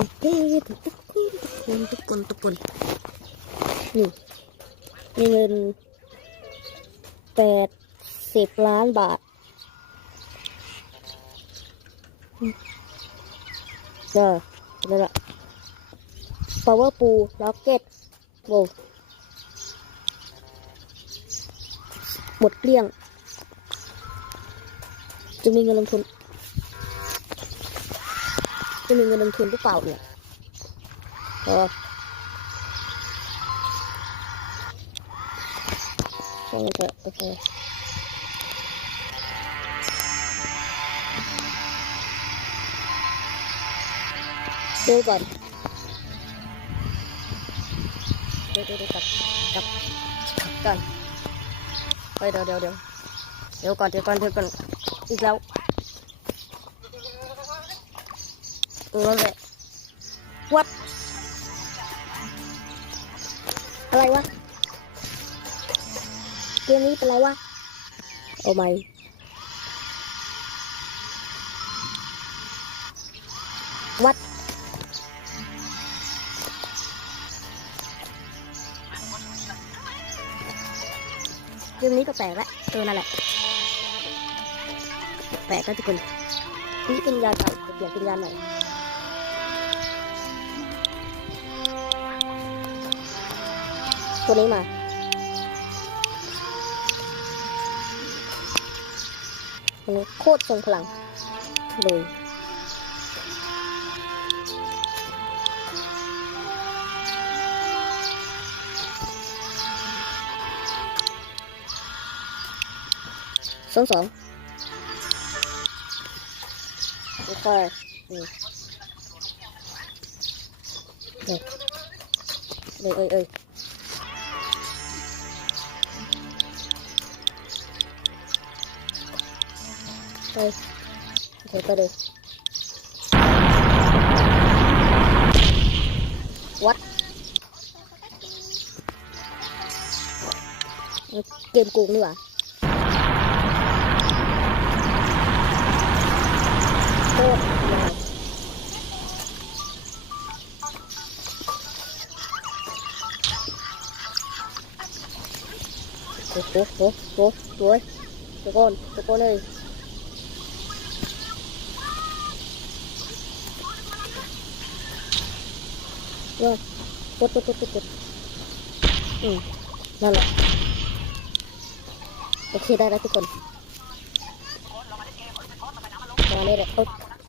โอเคทุกคนทุกคนทุกคนทุกคนนี่มีเงินแปดสิบล้านบาทเจอืมก็นี่ะ power pool rocket โว้วหมดเกลี้ยง จะมีเงินลงทุน จะมีเงินลงทุนหรือเปล่าเนี่ยเออช่างมันเถอะโอเคดูก่อนดี๋ยวเดี๋ยวเดี๋ยวกลับกลับกลับก่อนเฮ้ยเดี๋ยวเดี๋ยวเดี๋ยวเดี๋ยวก่อนเดี๋ยวก่อนเดี๋ยวก่อนอีกแล้ว เออเลยวัดอะไรวะเกมนี้เป็นอะไรวะโอ้ไม่วัดเกมนี้ก็แปลกละเออนั่นแหละ แปลกนะทุกคนนี่เป็นยาเก่าเปลี่ยนเป็นยาใหม่ ตัวนี้มาตัวนี้โคตรทรงพลังเลยสองสองโอเคนี่นี่เอ้ยเอ้ย เอ้ยไปโอเคไปเลยวัดเกมโกงนี่ห ว่ากดกดกดกดกดอืมนั่นแหละโอเคได้แล้วทุกคนตอนนี้เลยโอเค